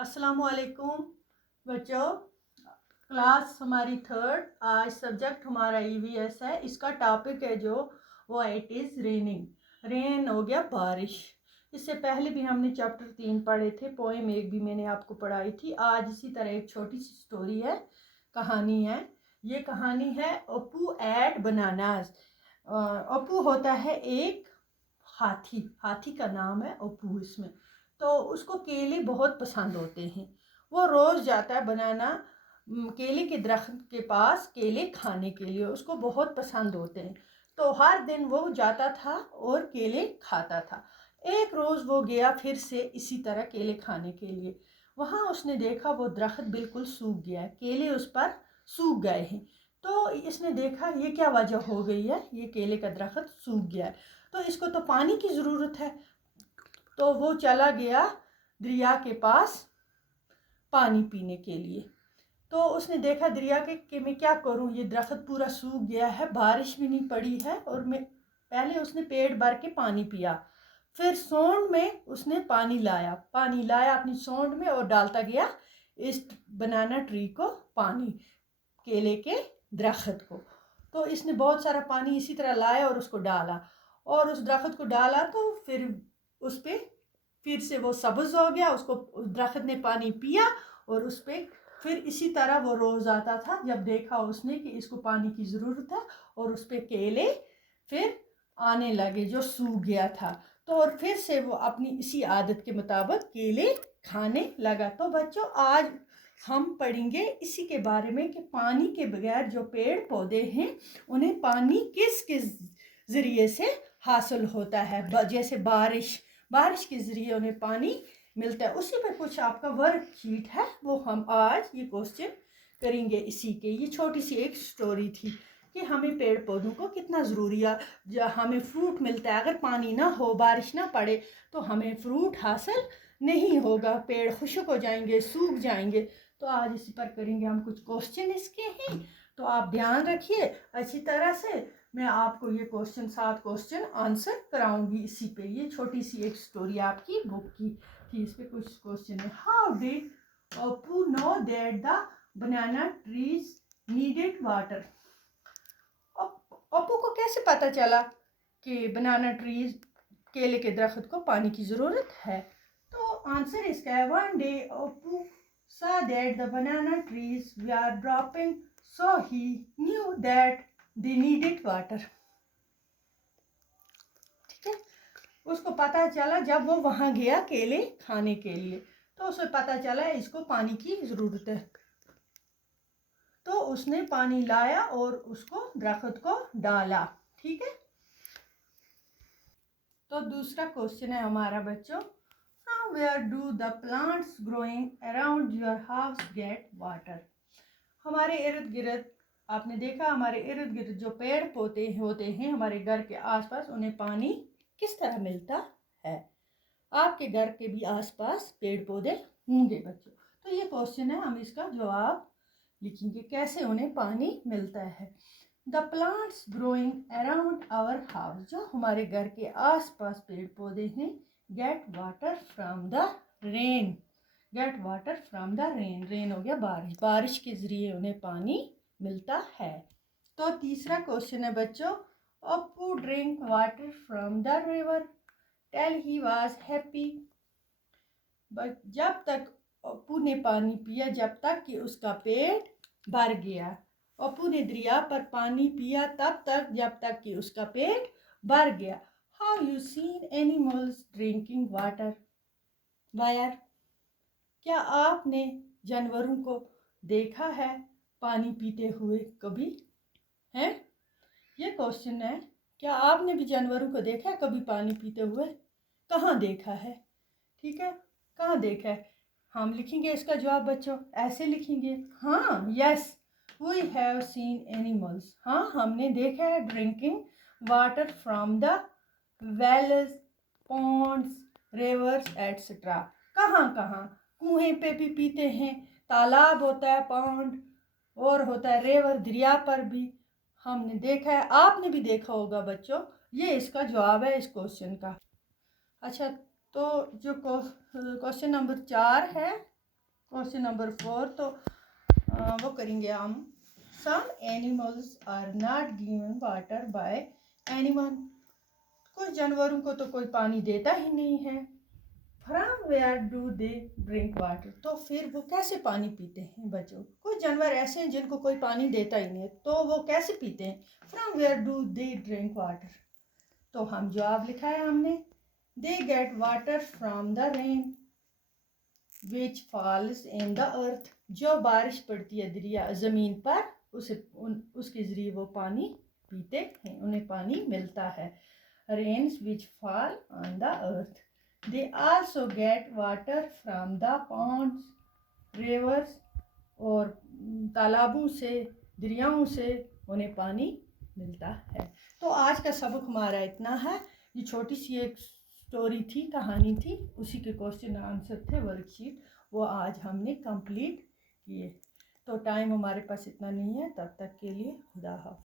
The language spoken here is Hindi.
अस्सलामुअलैकुम बच्चों। क्लास हमारी थर्ड। आज सब्जेक्ट हमारा ईवीएस है। इसका टॉपिक है जो वो इट इज़ रेनिंग। रेन हो गया बारिश। इससे पहले भी हमने चैप्टर 3 पढ़े थे, पोएम 1 भी मैंने आपको पढ़ाई थी। आज इसी तरह एक छोटी सी स्टोरी है, कहानी है। ये कहानी है अपू एट बनानास। अपू होता है एक हाथी। हाथी का नाम है अपू इसमें। तो उसको केले बहुत पसंद होते हैं। वो रोज़ जाता है बनाना केले के दरख्त के पास केले खाने के लिए। उसको बहुत पसंद होते हैं, तो हर दिन वो जाता था और केले खाता था। एक रोज़ वो गया फिर से इसी तरह केले खाने के लिए। वहाँ उसने देखा वो दरख्त बिल्कुल सूख गया है, केले उस पर सूख गए हैं। तो इसने देखा ये क्या वजह हो गई है, ये केले का दरख्त सूख गया है, तो इसको तो पानी की ज़रूरत है। तो वो चला गया दरिया के पास पानी पीने के लिए। तो उसने देखा दरिया के कि मैं क्या करूं, ये दरख्त पूरा सूख गया है, बारिश भी नहीं पड़ी है। और मैं पहले उसने पेट भर के पानी पिया, फिर सोंड में उसने पानी लाया अपनी सोंड में और डालता गया इस बनाना ट्री को पानी, केले के दरख्त को। तो इसने बहुत सारा पानी इसी तरह लाया और उसको डाला, और उस दरख्त को डाला तो फिर उस पर फिर से वो सब्ज हो गया। उसको उस दरख्त ने पानी पिया और उस पर फिर इसी तरह वो रोज़ आता था। जब देखा उसने कि इसको पानी की ज़रूरत है, और उस पर केले फिर आने लगे जो सूख गया था। तो और फिर से वो अपनी इसी आदत के मुताबिक केले खाने लगा। तो बच्चों आज हम पढ़ेंगे इसी के बारे में कि पानी के बगैर जो पेड़ पौधे हैं उन्हें पानी किस किस ज़रिए से हासिल होता है। जैसे बारिश के ज़रिए उन्हें पानी मिलता है। उसी पर कुछ आपका वर्कशीट है, वो हम आज ये क्वेश्चन करेंगे इसी के। ये छोटी सी एक स्टोरी थी कि हमें पेड़ पौधों को कितना ज़रूरी है। जब हमें फ्रूट मिलता है, अगर पानी ना हो, बारिश ना पड़े, तो हमें फ्रूट हासिल नहीं होगा, पेड़ खुश्क हो जाएंगे, सूख जाएंगे। तो आज इसी पर करेंगे हम कुछ क्वेश्चन इसके हैं। तो आप ध्यान रखिए अच्छी तरह से। मैं आपको ये 7 क्वेश्चन आंसर कराऊंगी इसी पे। ये छोटी सी एक स्टोरी आपकी बुक की थी, इस पे कुछ क्वेश्चन है। How did Apu know that the banana trees needed water? Apu को कैसे पता चला कि बनाना ट्रीज, केले के दरख्त को पानी की ज़रूरत है? तो आंसर इसका है, one day Apu saw that the banana trees were dropping, so he knew that they needed water. ठीक है, उसको पता चला जब वो वहां गया केले खाने के लिए, तो उसे पता चला इसको पानी की जरूरत है। तो उसने पानी लाया और उसको दरख्त को डाला। ठीक है, तो दूसरा क्वेश्चन है हमारा बच्चों, From where do the plants growing around your house get water? हमारे इर्द गिर्द, आपने देखा हमारे इर्द गिर्द जो पेड़ पौधे होते हैं हमारे घर के आसपास, उन्हें पानी किस तरह मिलता है? आपके घर के भी आसपास पेड़ पौधे होंगे बच्चों। तो ये क्वेश्चन है, हम इसका जवाब लिखेंगे कैसे उन्हें पानी मिलता है। The plants growing around our house, जो हमारे घर के आसपास पेड़ पौधे हैं, get water from the rain. Get water from the rain, rain हो गया बारिश, बारिश के जरिए उन्हें पानी मिलता है। तो तीसरा क्वेश्चन है बच्चों, Apu drink water from the river tell he was happy. जब तक अपू ने पानी पिया, जब तक कि उसका पेट भर गया। अपू ने दरिया पर पानी पिया तब तक जब तक कि उसका पेट भर गया। How you seen animals drinking water wire? क्या आपने जानवरों को देखा है पानी पीते हुए कभी? हैं, ये क्वेश्चन है, क्या आपने भी जानवरों को देखा है कभी पानी पीते हुए? कहाँ देखा है? ठीक है, कहाँ देखा है? हम लिखेंगे इसका जवाब बच्चों, ऐसे लिखेंगे, हाँ, yes we have seen animals. हाँ, हमने देखा है drinking water from the wells, ponds, rivers etcetera. कहाँ कहाँ? कुएं पे भी पीते हैं, तालाब होता है पॉन्ड, और होता है रिवर, दरिया पर भी हमने देखा है। आपने भी देखा होगा बच्चों। ये इसका जवाब है इस क्वेश्चन का। अच्छा, तो जो क्वेश्चन नंबर 4 है क्वेश्चन नंबर 4 तो वो करेंगे हम। Some animals are not given water by anyone. कुछ जानवरों को तो कोई पानी देता ही नहीं है। From where do they drink water, तो फिर वो कैसे पानी पीते हैं बच्चों। कुछ जानवर ऐसे हैं जिनको कोई पानी देता ही नहीं है, तो वो कैसे पीते हैं। From where do they drink water, तो हम जवाब लिखा है हमने, they get water from the rain which falls in the earth. जो बारिश पड़ती है दरिया ज़मीन पर, उसके ज़रिए वो पानी पीते हैं, उन्हें पानी मिलता है। Rains which fall on the earth. They also get water from the ponds, rivers, और तालाबों से, दरियाओं से उन्हें पानी मिलता है। तो आज का सबक हमारा इतना है। ये छोटी सी एक स्टोरी थी, कहानी थी, उसी के क्वेश्चन आंसर थे वर्कशीट, वो आज हमने कंप्लीट किए। तो टाइम हमारे पास इतना नहीं है, तब तक के लिए खुदा हाफ़िज़।